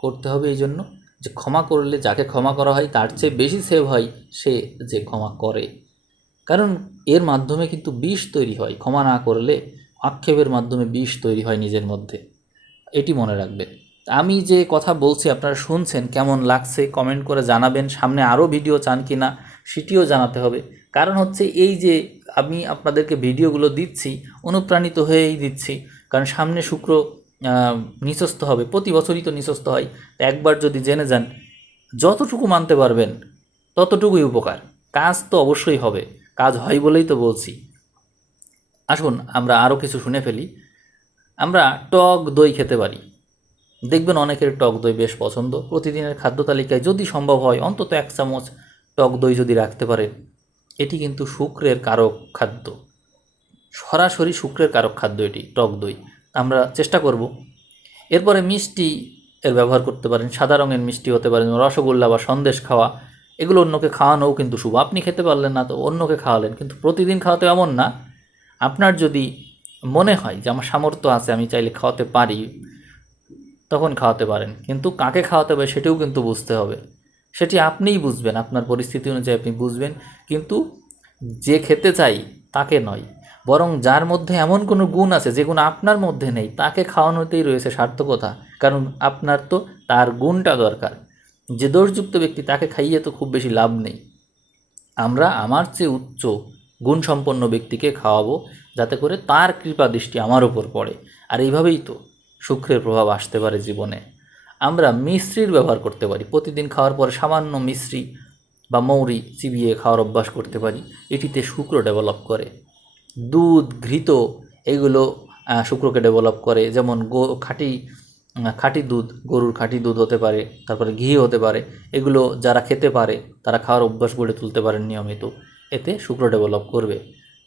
করতে হবে এই জন্য যে ক্ষমা করলে যাকে ক্ষমা করা হয় তার চেয়ে বেশি সেভ হয় সে যে ক্ষমা করে। কারণ এর মাধ্যমে কিন্তু বিষ তৈরি হয়। ক্ষমা না করলে আক্ষেপের মাধ্যমে বিষ তৈরি হয় নিজের মধ্যে, এটি মনে রাখবেন। আমি যে কথা বলছি আপনারা শুনছেন, কেমন লাগছে কমেন্ট করে জানাবেন। সামনে আরও ভিডিও চান কি না সেটিও জানাতে হবে। কারণ হচ্ছে এই যে আমি আপনাদেরকে ভিডিওগুলো দিচ্ছি, অনুপ্রাণিত হয়েই দিচ্ছি, কারণ সামনে শুক্র নিচস্থ হবে, প্রতি বছরই তো নিচস্থ হয়। তো একবার যদি জেনে যান, যতটুকু মানতে পারবেন ততটুকুই উপকার। কাজ তো অবশ্যই হবে, কাজ হয় বলেই তো বলছি। আসুন আমরা আরও কিছু শুনে ফেলি। আমরা টক দই খেতে পারি। দেখবেন অনেকের টক দই বেশ পছন্দ। প্রতিদিনের খাদ্য তালিকায় যদি সম্ভব হয় অন্তত 1 চামচ টক দই যদি রাখতে পারেন, এটি কিন্তু শুক্রের কারক খাদ্য, সরাসরি শুক্রের কারক খাদ্য এটি, টক দই। আমরা চেষ্টা করব। এরপরে মিষ্টি এর ব্যবহার করতে পারেন, সাদা রঙের মিষ্টি হতে পারেন, রসগোল্লা বা সন্দেশ খাওয়া, এগুলো অন্যকে খাওয়ানোও কিন্তু শুভ। আপনি খেতে পারলেন না তো অন্যকে খাওয়ালেন, কিন্তু প্রতিদিন খাওয়াতে এমন না। আপনার যদি মনে হয় যে আমার সামর্থ্য আছে, আমি চাইলে খাওয়াতে পারি, তখন খাওয়াতে পারেন। কিন্তু কাকে খাওয়াতে হবে সেটিও কিন্তু বুঝতে হবে, সেটি আপনিই বুঝবেন, আপনার পরিস্থিতি অনুযায়ী আপনি বুঝবেন। কিন্তু যে খেতে চাই তাকে নয়, বরং যার মধ্যে এমন কোনো গুণ আছে যে গুণ আপনার মধ্যে নেই, তাকে খাওয়ানোতেই রয়েছে সার্থকতা। কারণ আপনার তো তার গুণটা দরকার। যে দোষযুক্ত ব্যক্তি তাকে খাইয়ে তো খুব বেশি লাভ নেই। আমরা আমার চেয়ে উচ্চ গুণসম্পন্ন ব্যক্তিকে খাওয়াবো, যাতে করে তার কৃপা দৃষ্টি আমার উপর পড়ে। আর এইভাবেই তো শুক্রের প্রভাব আসতে পারে জীবনে। আমরা মিশ্রির ব্যবহার করতে পারি। প্রতিদিন খাওয়ার পরে সামান্য মিশ্রি বা মৌরি চিবিয়ে খাওয়ার অভ্যাস করতে পারি। এটিতে শুক্র ডেভেলপ করে। দুধ, ঘৃত এগুলো শুক্রকে ডেভেলপ করে। যেমন খাঁটি দুধ, গরুর খাঁটি দুধ হতে পারে, তারপরে ঘি হতে পারে। এগুলো যারা খেতে পারে তারা খাওয়ার অভ্যাস গড়ে তুলতে পারেন নিয়মিত, এতে শুক্র ডেভেলপ করবে।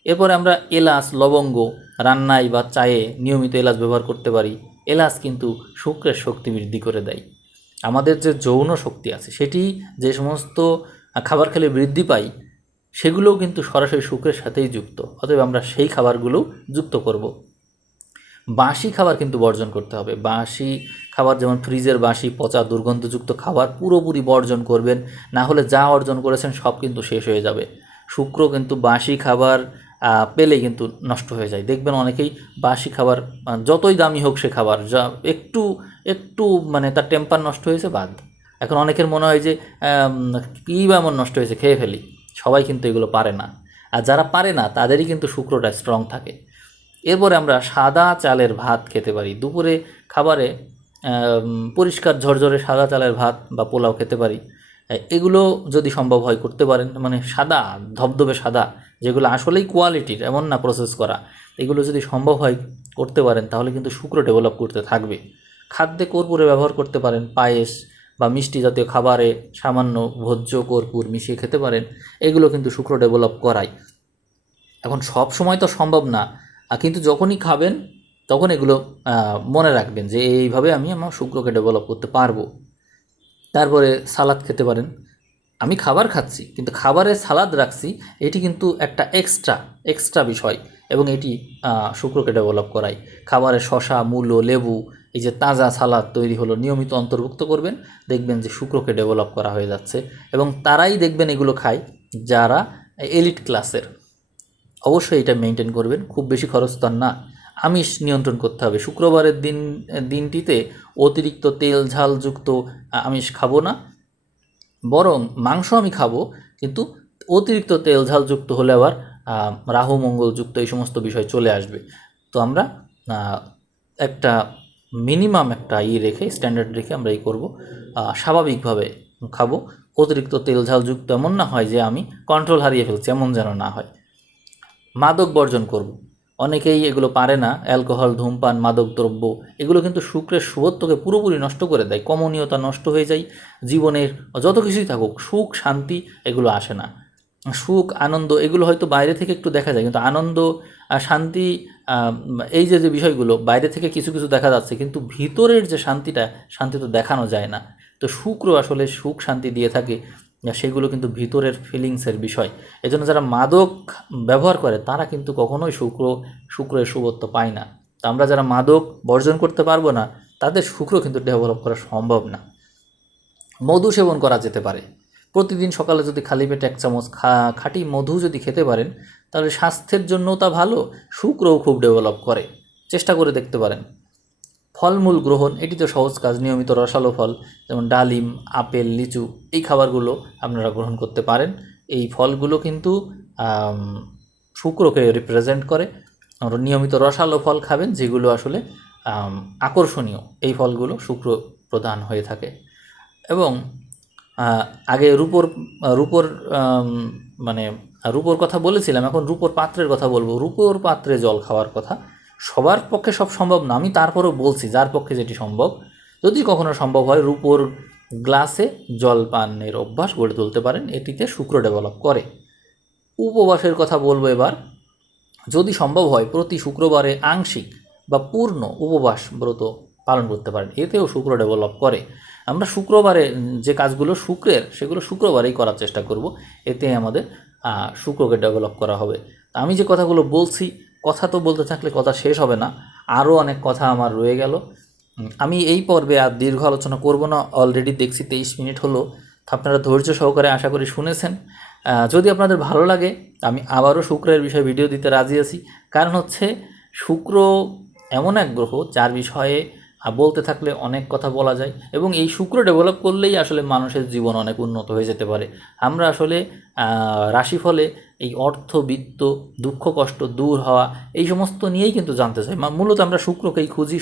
এরপরে আমরা এলাচ, লবঙ্গ রান্নায় বা চায়ে নিয়মিত এলাচ ব্যবহার করতে পারি। এলাচ কিন্তু শুক্রের শক্তি বৃদ্ধি করে দেয়। আমাদের যে যৌন শক্তি আছে সেটি যে সমস্ত খাবার খেলে বৃদ্ধি পায় সেগুলোও কিন্তু সরাসরি শুক্রের সাথেই যুক্ত। অতএব আমরা সেই খাবারগুলো যুক্ত করব। বাসি খাবার কিন্তু বর্জন করতে হবে। বাসি খাবার যেমন ফ্রিজের বাসি, পচা, দুর্গন্ধযুক্ত খাবার পুরোপুরি বর্জন করবেন, না হলে যা অর্জন করেছেন সব কিন্তু শেষ হয়ে যাবে। শুক্র কিন্তু বাসি খাবার পেলেই কিন্তু নষ্ট হয়ে যায়। দেখবেন অনেকেই বাসি খাবার, যতই দামি হোক সে খাবার, যা একটু একটু মানে তার টেম্পার নষ্ট হয়েছে বাদ। এখন অনেকের মনে হয় যে কী বা এমন নষ্ট হয়েছে, খেয়ে ফেলি। সবাই কিন্তু এগুলো পারে না, আর যারা পারে না তাদেরই কিন্তু শুক্রটা স্ট্রং থাকে। এরপরে আমরা সাদা চালের ভাত খেতে পারি। দুপুরে খাবারে পরিষ্কার ঝরঝরে সাদা চালের ভাত বা পোলাও খেতে পারি। এগুলো যদি সম্ভব হয় করতে পারেন। মানে সাদা, ধবধবে সাদা, যেগুলো আসলেই কোয়ালিটির, এমন না প্রসেস করা, এগুলো যদি সম্ভব হয় করতে পারেন তাহলে কিন্তু শুক্র ডেভেলপ করতে থাকবে। খাদ্যে কর্পূরে ব্যবহার করতে পারেন। পায়েস বা মিষ্টি জাতীয় খাবারে সামান্য ভোজ্য কর্পূর মিশিয়ে খেতে পারেন। এগুলো কিন্তু শুক্র ডেভেলপ করায়। এখন সব সময় তো সম্ভব না, কিন্তু যখনই খাবেন তখন এগুলো মনে রাখবেন যে এইভাবে আমি আমার শুক্রকে ডেভেলপ করতে পারবো। তারপরে সালাদ খেতে পারেন। আমি খাবার খাচ্ছি কিন্তু খাবারে সালাদ রাখছি, এটি কিন্তু একটা এক্সট্রা বিষয়, এবং এটি শুক্রকে ডেভেলপ করায়। খাবারে শশা, মূলো, লেবু, এই যে তাজা সালাদ তৈরি হলো, নিয়মিত অন্তর্ভুক্ত করবেন, দেখবেন যে শুক্রকে ডেভেলপ করা হয়ে যাচ্ছে। এবং তারাই দেখবেন এগুলো খায় যারা এলিট ক্লাসের। অবশ্যই এটা মেনটেন করবেন, খুব বেশি খরচ তো আর না। আমিষ নিয়ন্ত্রণ করতে হবে। শুক্রবারের দিনটিতে অতিরিক্ত তেল ঝালযুক্ত আমিষ খাবো না, বরং মাংস আমি খাবো, কিন্তু অতিরিক্ত তেল ঝালযুক্ত হলে আবার রাহু মঙ্গলযুক্ত এই সমস্ত বিষয় চলে আসবে। তো আমরা একটা মিনিমাম একটা রেখে, স্ট্যান্ডার্ড রেখে আমরা করব, স্বাভাবিকভাবে খাবো। অতিরিক্ত তেল ঝালযুক্ত এমন না হয় যে আমি কন্ট্রোল হারিয়ে ফেলছি, এমন যেন না হয়। মাদক বর্জন করব। অনেকেই এগুলো পারে না। অ্যালকোহল, ধূমপান, মাদক দ্রব্য এগুলো কিন্তু শুক্রের শুভত্বকে পুরোপুরি নষ্ট করে দেয়। কমনীয়তা নষ্ট হয়ে যায়। জীবনের যত কিছুই থাকুক, সুখ শান্তি এগুলো আসে না। সুখ আনন্দ এগুলো হয়তো বাইরে থেকে একটু দেখা যায়, কিন্তু আনন্দ শান্তি, এই যে বিষয়গুলো বাইরে থেকে কিছু কিছু দেখা যাচ্ছে, কিন্তু ভিতরের যে শান্তি তো দেখানো যায় না। তো শুক্র আসলে সুখ শান্তি দিয়ে থাকে, সেগুলো কিন্তু ভিতরের ফিলিংসের বিষয়। এজন্য যারা মাদক ব্যবহার করে তারা কিন্তু কখনোই শুক্রের শুভত্ব পায় না। তো আমরা যারা মাদক বর্জন করতে পারবো না তাদের শুক্র কিন্তু ডেভেলপ করা সম্ভব না। মধু সেবন করা যেতে পারে। প্রতিদিন সকালে যদি খালি পেটে 1 চামচ খাঁটি মধু যদি খেতে পারেন তাহলে স্বাস্থ্যের জন্যও তা ভালো, শুক্রও খুব ডেভেলপ করে। চেষ্টা করে দেখতে পারেন। ফলমূল গ্রহণ, এটি তো সহজ কাজ। নিয়মিত রসালো ফল যেমন ডালিম, আপেল, লিচু এই খাবারগুলো আপনারা গ্রহণ করতে পারেন। এই ফলগুলো কিন্তু শুক্রকে রিপ্রেজেন্ট করে। আমরা নিয়মিত রসালো ফল খাবেন যেগুলো আসলে আকর্ষণীয়, এই ফলগুলো শুক্র প্রদান হয়ে থাকে। এবং আগে রূপোর মানে রূপোর কথা বলেছিলাম, এখন রূপোর পাত্রের কথা বলবো। রূপোর পাত্রে জল খাওয়ার কথা সবার পক্ষে সব সম্ভব না, আমি তারপরেও বলছি যার পক্ষে যেটি সম্ভব। যদি কখনো সম্ভব হয় রূপোর গ্লাসে জল পানের অভ্যাস গড়ে তুলতে পারেন, এটিতে শুক্র ডেভেলপ করে। উপবাসের কথা বলবো এবার। যদি সম্ভব হয় প্রতি শুক্রবারে আংশিক বা পূর্ণ উপবাস ব্রত পালন করতে পারেন, এতেও শুক্র ডেভেলপ করে। আমরা শুক্রবারে যে কাজগুলো শুক্রের, সেগুলো শুক্রবারেই করার চেষ্টা করব, এতে আমাদের শুক্রকে ডেভেলপ করা হবে। আমি যে কথাগুলো বলছি, কথা তো বলতে থাকলে কথা শেষ হবে না, আরও অনেক কথা আমার রয়ে গেল। আমি এই পর্বে আর দীর্ঘ আলোচনা করব না, অলরেডি দেখছি 23 মিনিট হলো। আপনারা ধৈর্য সহকারে আশা করি শুনেছেন। যদি আপনাদের ভালো লাগে আমি আবারও শুক্রের বিষয়ে ভিডিও দিতে রাজি আছি। কারণ হচ্ছে শুক্র এমন এক গ্রহ যার বিষয়ে বলতে থাকলে অনেক কথা বলা যায়, এবং এই শুক্র ডেভেলপ করলেই আসলে মানুষের জীবন অনেক উন্নত হয়ে যেতে পারে। আমরা আসলে রাশিফলে এই অর্থ, বিত্ত, দুঃখ কষ্ট দূর হওয়া এই সমস্ত নিয়েই কিন্তু জানতে চাই। মূলত আমরা শুক্রকেই খুঁজি,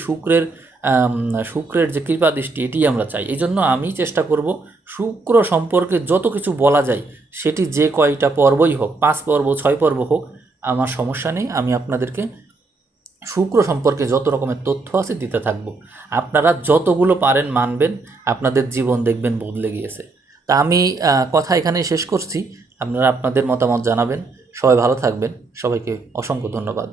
শুক্রের যে কৃপা দৃষ্টি এটিই আমরা চাই। এই জন্য আমি চেষ্টা করব শুক্র সম্পর্কে যত কিছু বলা যায় সেটি যে কয়টা পর্বই হোক, 5 পর্ব 6 পর্ব হোক, আমার সমস্যা নেই। আমি আপনাদেরকে শুক্র সম্পর্কে যত রকমের তথ্য আছে দিতে থাকব। আপনারা যতগুলো পারেন মানবেন, আপনাদের জীবন দেখবেন বদলে গিয়েছে। তা আমি কথা এখানেই শেষ করছি। আপনারা আপনাদের মতামত জানাবেন। সবাই ভালো থাকবেন। সবাইকে অসংখ্য ধন্যবাদ।